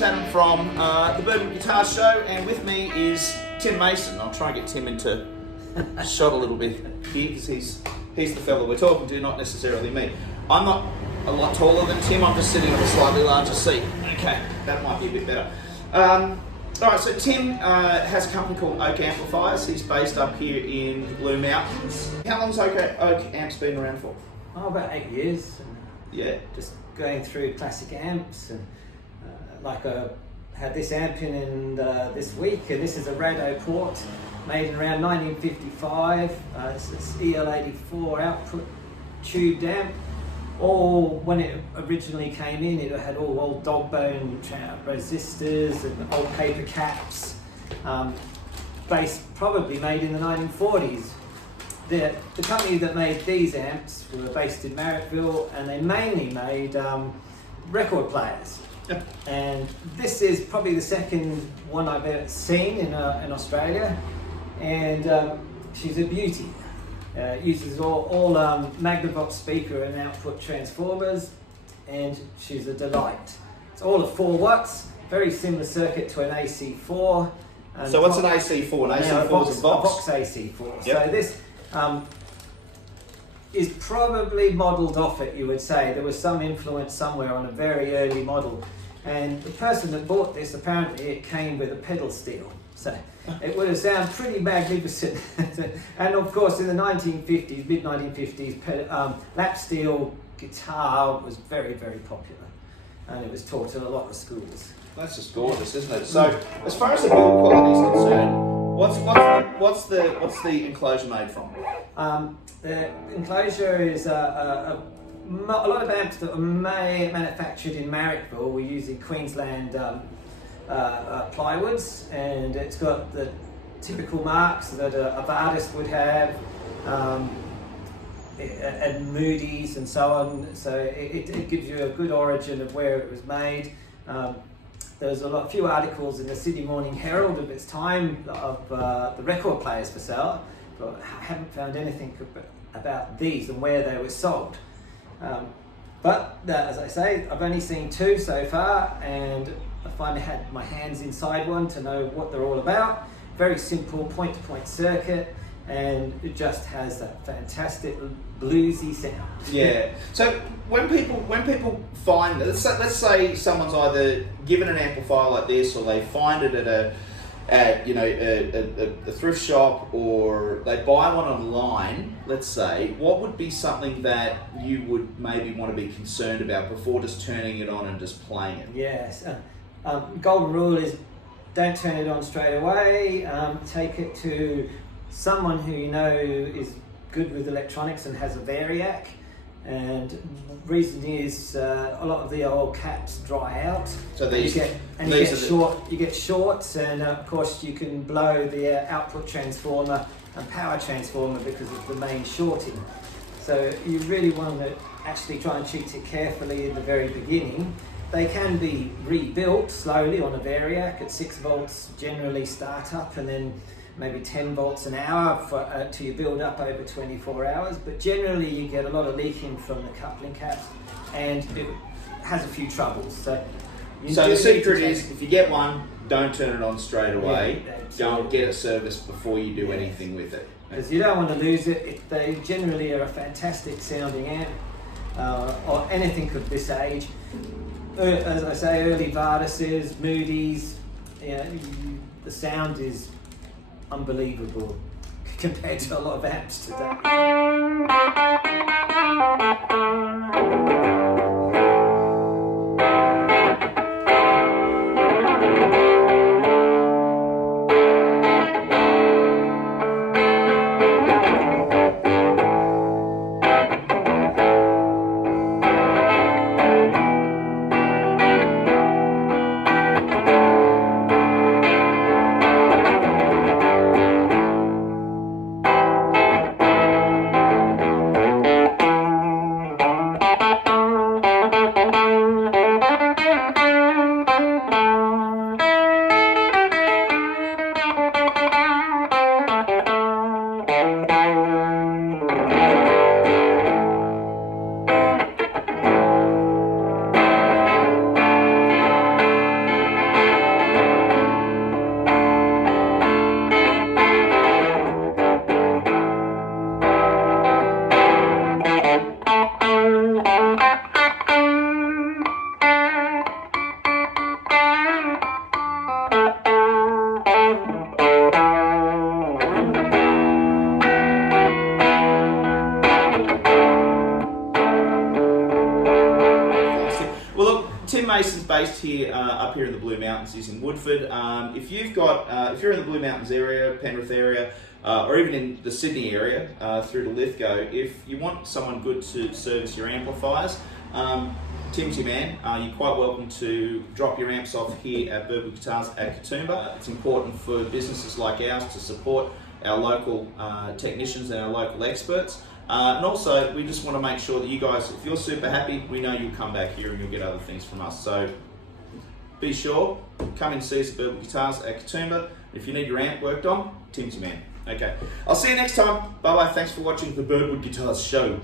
name's Adam from the Bourbon Guitar Show, and with me is Tim Mason. I'll try and get Tim into shot a little bit here because he's the fella we're talking to, not necessarily me. I'm not a lot taller than Tim, I'm just sitting on a slightly larger seat. Okay, that might be a bit better. Alright, so Tim has a company called Oak Amplifiers. He's based up here in the Blue Mountains. How long's Oak Amps been around for? Oh, about 8 years. Yeah. Just going through classic amps, and had this amp in this week, and this is a Radopart made in around 1955. It's EL84 output tubed amp. When it originally came in, it had all old dog bone resistors and old paper caps, probably made in the 1940s. The company that made these amps were based in Marrickville, and they mainly made record players. And this is probably the second one I've ever seen in Australia, and she's a beauty. Uses all Magnavox speaker and output transformers, and she's a delight. It's all at 4 watts, very similar circuit to an AC4. So what's an AC4? An AC4 is a Vox? A Vox AC4. Yep. So this is probably modelled off it, you would say. There was some influence somewhere on a very early model. And the person that bought this, apparently it came with a pedal steel. So it would have sounded pretty magnificent. And of course in the 1950s, mid-1950s, lap steel guitar was very, very popular. And it was taught in a lot of schools. That's just gorgeous, isn't it? So as far as the build quality is concerned, what's the enclosure made from? The enclosure is a lot of amps that were manufactured in Marrickville were using Queensland plywoods, and it's got the typical marks that a Vardis would have, and Moody's and so on. So it gives you a good origin of where it was made. There's a few articles in the Sydney Morning Herald of its time of the record players for sale, but I haven't found anything about these and where they were sold. But as I say, I've only seen 2 so far, and I finally had my hands inside one to know what they're all about. Very simple point-to-point circuit, and it just has that fantastic bluesy sound. Yeah. So when people find, let's say someone's either given an amplifier like this, or they find it at a thrift shop, or they buy one online, let's say, what would be something that you would maybe want to be concerned about before just turning it on and just playing it? Yes. Golden rule is don't turn it on straight away. Take it to someone who you know is good with electronics and has a variac. And reason is a lot of the old caps dry out. So you get shorts, and of course you can blow the output transformer and power transformer because of the main shorting. So you really want to actually try and treat it carefully in the very beginning. They can be rebuilt slowly on a variac at 6 volts generally start up, and then maybe 10 volts an hour till you build up over 24 hours. But generally you get a lot of leaking from the coupling caps, and it has a few troubles. So the secret is, if you get one, don't turn it on straight away. Yeah, don't get it serviced before you do anything with it. Because you don't want to lose it. They generally are a fantastic sounding amp, or anything of this age. As I say, early Vardises, Moody's, the sound is unbelievable compared to a lot of amps today. Mason's based here, up here in the Blue Mountains. He's in Woodford. If you're in the Blue Mountains area, Penrith area, or even in the Sydney area, through to Lithgow, if you want someone good to service your amplifiers, Tim's your man. You're quite welcome to drop your amps off here at Birdwood Guitars at Katoomba. It's important for businesses like ours to support our local technicians and our local experts. And also, we just want to make sure that you guys, if you're super happy, we know you'll come back here and you'll get other things from us. So be sure, come and see us at Birdwood Guitars at Katoomba. If you need your amp worked on, Tim's your man. Okay, I'll see you next time. Bye bye. Thanks for watching the Birdwood Guitars show.